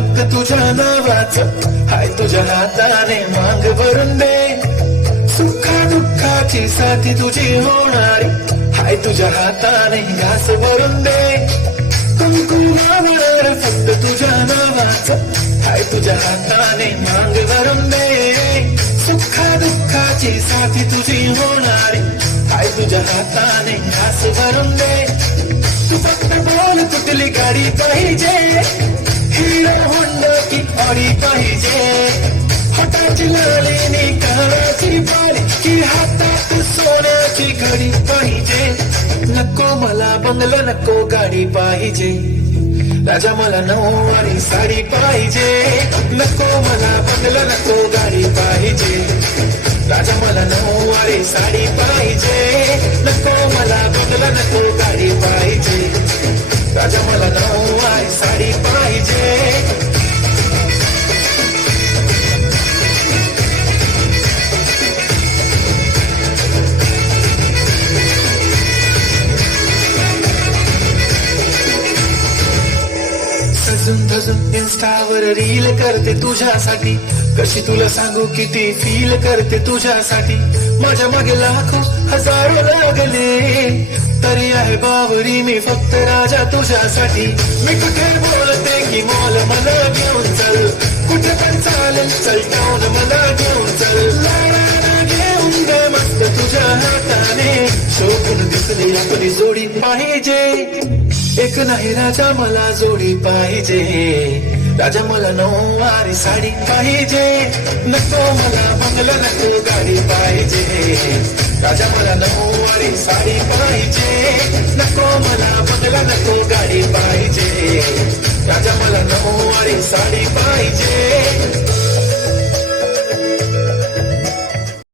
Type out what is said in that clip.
हक्क तुझ्या नावाचं हाय तुझ्या हाताने मांग भरून दे. सुखा दुःखाची साथी तुझी होणारी हाय तुझ्या हाताने घास भरून दे. कुंकुमावर फक्त तुझ्या नावाचं हाय तुझ्या हाताने मांग भरून दे. सुखा दुःखाची साथी तुझी होणारी हाय तुझ्या हाताने घास भरून दे. तू फक्त बोल कुठली गाडी पाहिजे, हिरो होंडा की ऑडी पाहिजे. हाताची लालीनी कानाची बाली की हातात सोन्याची घडी पाहिजे. नको मला बंगला नको गाडी पाहिजे, राजा मला नऊवारी साडी पाहिजे. नको मला बंगला नको गाडी पाहिजे, राजा मला नऊवारी साडी पाहिजे. नको मला बंगला नको गाडी पाहिजे, राजा मला नऊवारी साडी पाहिजे. सजून धजून इन्स्टावर रील करते तुझ्यासाठी, कशी तुला सांगू किती फील करते तुझ्यासाठी. माझ्या मागे लाखो हजारो लागले, तरी आहे बावरी मी फक्त राजा तुझ्यासाठी. मी कुठे बोलते की मॉल मला घेऊन चल, कुठे पण चालेल चल टाऊन मला घेऊन चल. लाडाला घेऊन दे मस्त तुझ्या हाताने, शोभून दिसली आपली जोडी पाहिजे. एक नाही राजा मला जोडी पाहिजे, राजा मला नऊवारी साडी पाहिजे. नको मला बंगला नको गाडी पाहिजे, राजा मला नऊवारी साडी पाहिजे. नको मला बंगला नको गाडी पाहिजे, राजा मला नऊवारी साडी